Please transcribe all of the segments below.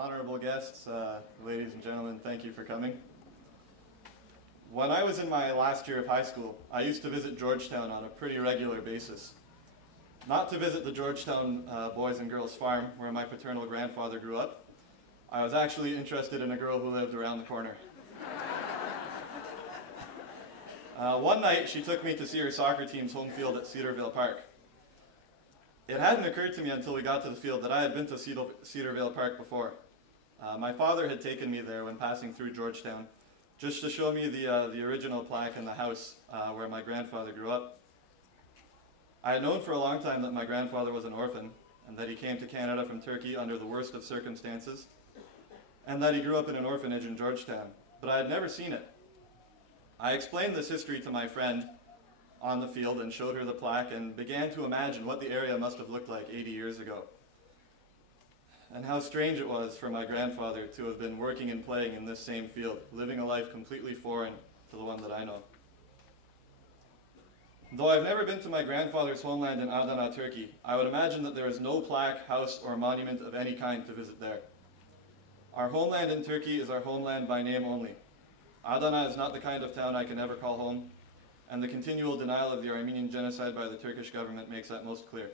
honorable guests, ladies and gentlemen, thank you for coming. When I was in my last year of high school, I used to visit Georgetown on a pretty regular basis. Not to visit the Georgetown Boys and Girls Farm, where my paternal grandfather grew up. I was actually interested in a girl who lived around the corner. One night, she took me to see her soccer team's home field at Cedarvale Park. It hadn't occurred to me until we got to the field that I had been to Cedarvale Park before. My father had taken me there when passing through Georgetown, just to show me the original plaque in the house where my grandfather grew up. I had known for a long time that my grandfather was an orphan, and that he came to Canada from Turkey under the worst of circumstances, and that he grew up in an orphanage in Georgetown, but I had never seen it. I explained this history to my friend on the field and showed her the plaque and began to imagine what the area must have looked like 80 years ago. And how strange it was for my grandfather to have been working and playing in this same field, living a life completely foreign to the one that I know. Though I've never been to my grandfather's homeland in Adana, Turkey, I would imagine that there is no plaque, house, or monument of any kind to visit there. Our homeland in Turkey is our homeland by name only. Adana is not the kind of town I can ever call home, and the continual denial of the Armenian genocide by the Turkish government makes that most clear.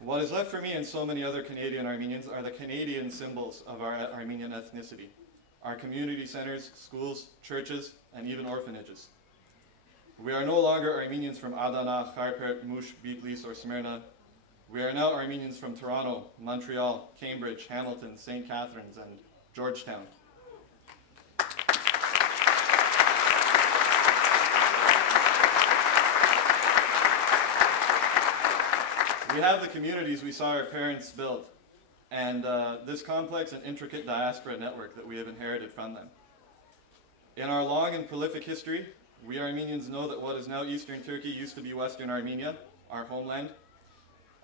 What is left for me and so many other Canadian Armenians are the Canadian symbols of our Armenian ethnicity, our community centers, schools, churches, and even orphanages. We are no longer Armenians from Adana, Kharpert, Mush, Bitlis, or Smyrna. We are now Armenians from Toronto, Montreal, Cambridge, Hamilton, St. Catharines, and Georgetown. We have the communities we saw our parents build, and this complex and intricate diaspora network that we have inherited from them. In our long and prolific history, we Armenians know that what is now Eastern Turkey used to be Western Armenia, our homeland,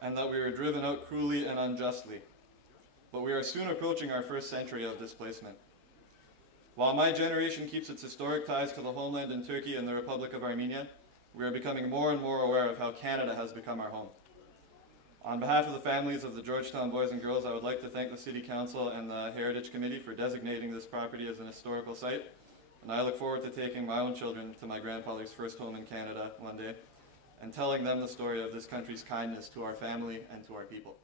and that we were driven out cruelly and unjustly. But we are soon approaching our first century of displacement. While my generation keeps its historic ties to the homeland in Turkey and the Republic of Armenia, we are becoming more and more aware of how Canada has become our home. On behalf of the families of the Georgetown Boys and Girls, I would like to thank the City Council and the Heritage Committee for designating this property as an historical site, and I look forward to taking my own children to my grandfather's first home in Canada one day and telling them the story of this country's kindness to our family and to our people.